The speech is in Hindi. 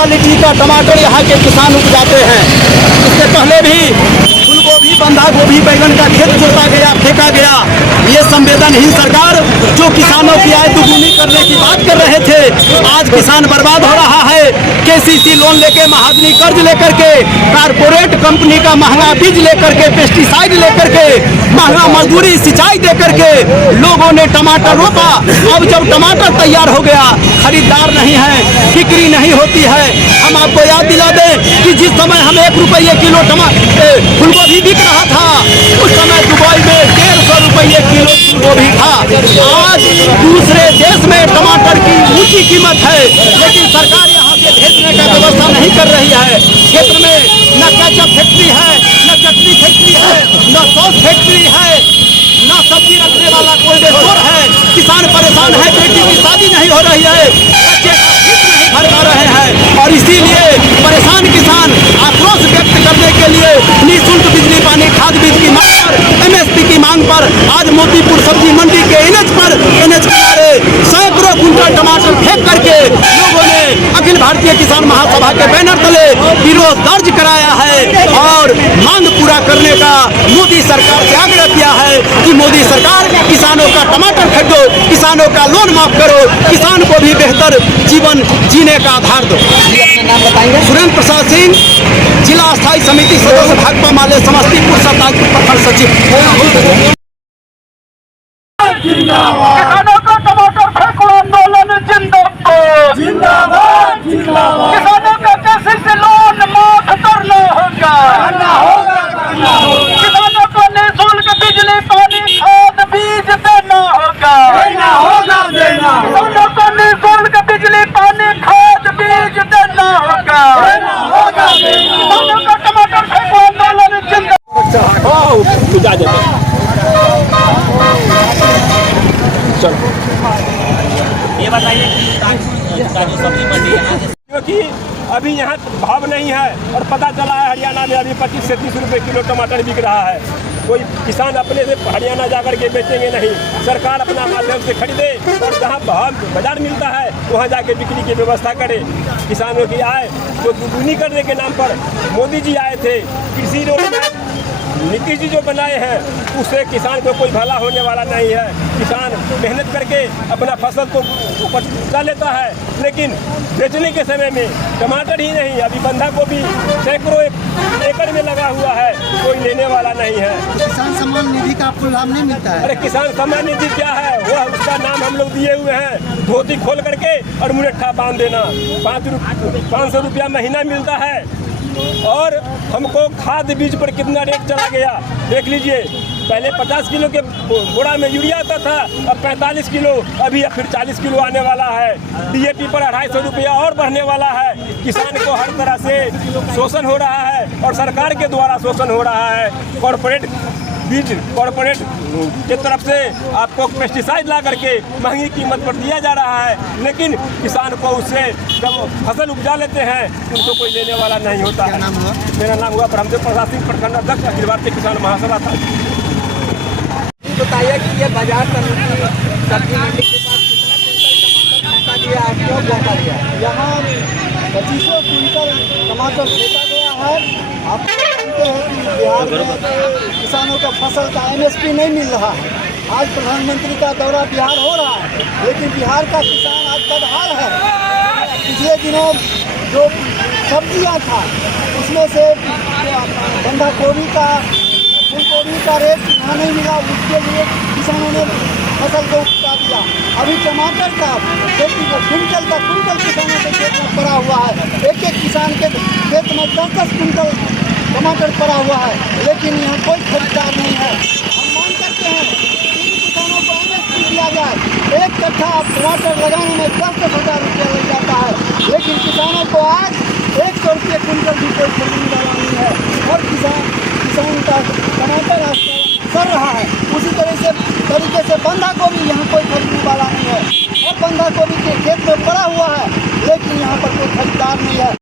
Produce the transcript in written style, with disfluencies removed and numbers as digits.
क्वालिटी का टमाटर यहाँ के किसान उपजाते हैं। इससे पहले भी फूलगोभी, बंधा गोभी, बैगन का खेत जोता गया, फेंका गया। ये संवेदनहीन सरकार जो किसानों की आय दुगुनी करने की बात कर रहे थे, आज किसान बर्बाद हो रहा है। केसीसी लोन लेके, महाजनी कर्ज लेकर के, कारपोरेट कंपनी का महंगा बीज लेकर के, पेस्टिसाइड लेकर के, महंगा मजदूरी, सिंचाई देकर के लोगों ने टमाटर रोपा। अब जब टमाटर तैयार हो गया, खरीदार नहीं है, बिक्री नहीं होती है। हम आपको याद दिला दें कि जिस समय हम 1 रुपये किलो फूलगोभी बिक रहा था, उस समय दुबई में 150 रुपये किलो फूलगोभी था। आज दूसरे देश में टमाटर की ऊंची कीमत है, लेकिन सरकार यहाँ से भेजने का व्यवस्था नहीं कर रही है। क्षेत्र में न केचप फैक्ट्री है, न चटनी फैक्ट्री है, न सॉस फैक्ट्री है, न सब्जी रखने वाला कोल्ड स्टोर है। किसान परेशान है, बेटी की शादी नहीं हो रही है, बच्चे का फीस नहीं भर पा रहे हैं, और इसीलिए परेशान किसान आक्रोश व्यक्त करने के लिए निःशुल्क बिजली, पानी, खाद बीज की मांग पर, MSP की मांग पर आज मोतीपुर सब्जी मंडी के NH पर, NH किनारे सैकड़ों कुंटल टमाटर फेंक करके लोगों ने अखिल भारतीय किसान महासभा के बैनर तले विरोध दर्ज कराया है और मांग पूरा करने का मोदी सरकार से आग्रह किया है कि मोदी सरकार किसानों का टमाटर खरीदो, किसानों का लोन माफ करो, किसान को भी बेहतर जीवन जीने का आधार दो। अपना नाम बताएंगे। सुरेंद्र प्रसाद सिंह, जिला स्थायी समिति सदस्य, भाकपा माले, समस्तीपुर सत्ताईस प्रखंड सचिव। किसानों का टमाटर फेंको आंदोलन जिंदाबाद जिंदाबाद जिंदाबाद। किसानों का केसीसी लोन माफ करना होगा। किसानों को निःशुल्क बिजली, पानी, खाद बीज देना होगा। किसानों को निःशुल्क बिजली, पानी, खाद बीज देना होगा। किसानों का टमाटर फेंको आंदोलन जिंदाबाद। ये बताइए कि सब्जी मंडी यहाँ से, क्योंकि अभी यहाँ भाव नहीं है और पता चला है हरियाणा में अभी 25 से 30 रुपये किलो टमाटर बिक रहा है। कोई किसान अपने से हरियाणा जाकर के बेचेंगे नहीं, सरकार अपना माध्यम से खरीदे और जहाँ भाव बाजार मिलता है वहाँ जाके बिक्री की व्यवस्था करे। किसानों की आय जो दुगुनी करने के नाम पर मोदी जी आए थे, कृषि रोड नीतीश जी जो बनाए हैं, उससे किसान को कोई भला होने वाला नहीं है। किसान मेहनत करके अपना फसल को उपजा लेता है, लेकिन बेचने के समय में टमाटर ही नहीं, अभी बंधा गोभी सैकड़ों एकड़ में लगा हुआ है, कोई लेने वाला नहीं है। किसान सम्मान निधि का आपको लाभ नहीं मिलता है? अरे किसान सम्मान निधि क्या है, वो उसका नाम हम लोग दिए हुए हैं, धोती खोल करके और मुरट्ठा बांध देना। 500 रुपया महीना मिलता है और हमको खाद बीज पर कितना रेट चला गया देख लीजिए। पहले 50 किलो के बोरा में यूरिया आता था, अब 45 किलो, अभी फिर 40 किलो आने वाला है। DAP पर 250 रुपया और बढ़ने वाला है। किसान को हर तरह से शोषण हो रहा है और सरकार के द्वारा शोषण हो रहा है। कॉरपोरेट के तरफ से आपको पेस्टिसाइड ला करके महंगी कीमत पर दिया जा रहा है, लेकिन किसान को उससे जब फसल उपजा लेते हैं उनको कोई लेने वाला नहीं होता है। मेरा नाम हुआ ब्रह्मदेव प्रसाद सिंह, प्रखंड अध्यक्ष, अखिल भारतीय किसान महासभा था। बताइए कि ये बाजार समिति सब्जी मंडी के पास कितना कुंटल टमाटर फेंका गया, क्यों फेंका गया? यहाँ 2500 कुंटल टमाटर फेंका गया है। आप जानते हैं कि बिहार में किसानों का फसल का MSP नहीं मिल रहा है। आज प्रधानमंत्री का दौरा बिहार हो रहा है, लेकिन बिहार का किसान आज बदहाल है। पिछले दिनों जो सब्जियां था उसमें से बंधा गोभी का, फूलगोभी का रेट यहाँ नहीं मिला, उसके लिए किसानों ने फसल को उपजा दिया। अभी टमाटर का खेती को कुंटल किसानों के खेत में पड़ा हुआ है। एक किसान के खेत में 10-10 कुंटल टमाटर पड़ा हुआ है, लेकिन यहाँ कोई खरीदार नहीं है। हम मांग करते हैं कि किसानों को MSP दिया जाए। एक कट्ठा टमाटर लगाने में 10-10 हज़ार रुपया लग जाता है, लेकिन किसानों को आज 100 रुपये कुंटल भी कोई खरीदने वाला नहीं है और किसान का टमाटर आज कर रहा है। उसी तरीके से बंधा गोभी यहाँ कोई खरीदने वाला नहीं है और बंधा गोभी के खेत में पड़ा हुआ है, लेकिन यहाँ पर कोई खरीदार नहीं है।